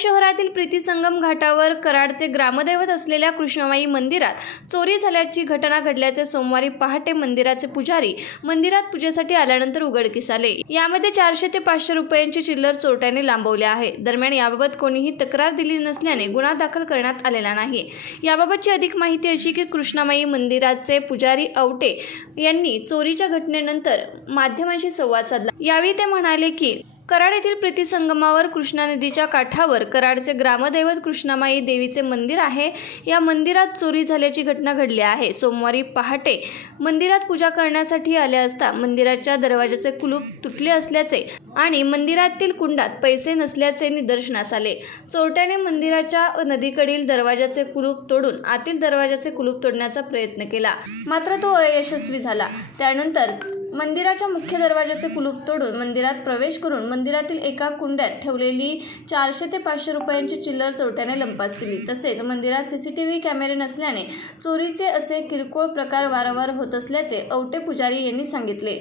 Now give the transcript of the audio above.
शहरातील प्रीतीसंगम घाटावर कराडचे ग्रामदैवत असलेल्या कृष्णमाई मंदिरात चोरी झाल्याची घटना घडल्याचे सोमवारी पहाटे मंदिराचे पुजारी मंदिरात पूजेसाठी आल्यानंतर उघडकीस आले. यामध्ये चारशे ते पाचशे रुपयांची चिल्लर चोरट्याने लांबवले आहे. दरम्यान याबाबत कोणीही तक्रार दिली नसल्याने गुन्हा दाखल करण्यात आलेला नाही. याबाबतची अधिक माहिती अशी की कृष्णामाई मंदिराचे पुजारी आवटे यांनी चोरीच्या घटनेनंतर माध्यमांशी संवाद साधला. यावेळी ते म्हणाले की कराड येथील प्रीतीसंगमावर कृष्णा नदीच्या काठावर कराडचे ग्रामदैवत कृष्णामाई देवीचे मंदिर आहे. या मंदिरात चोरी झाल्याची घटना घडली आहे. सोमवारी पहाटे मंदिरात पूजा करण्यासाठी आले असता मंदिराच्या दरवाजाचे कुलूप तुटले असल्याचे आणि मंदिरातील कुंडात पैसे नसल्याचे निदर्शनास आले. चोरट्याने मंदिराच्या नदीकडील दरवाजाचे कुलूप तोडून आतील दरवाजाचे कुलूप तोडण्याचा प्रयत्न केला. मात्र तो अयशस्वी झाला. त्यानंतर मंदिराच्या मुख्य दरवाजाचे कुलूप तोडून मंदिरात प्रवेश करून मंदिरातील एका कुंड्यात ठेवलेली चारशे ते पाचशे रुपयांची चिल्लर चोरट्याने लंपास केली. तसेच मंदिरात सी सी टी व्ही कॅमेरे नसल्याने चोरीचे असे किरकोळ प्रकार वारंवार होत असल्याचे औटे पुजारी यांनी सांगितले.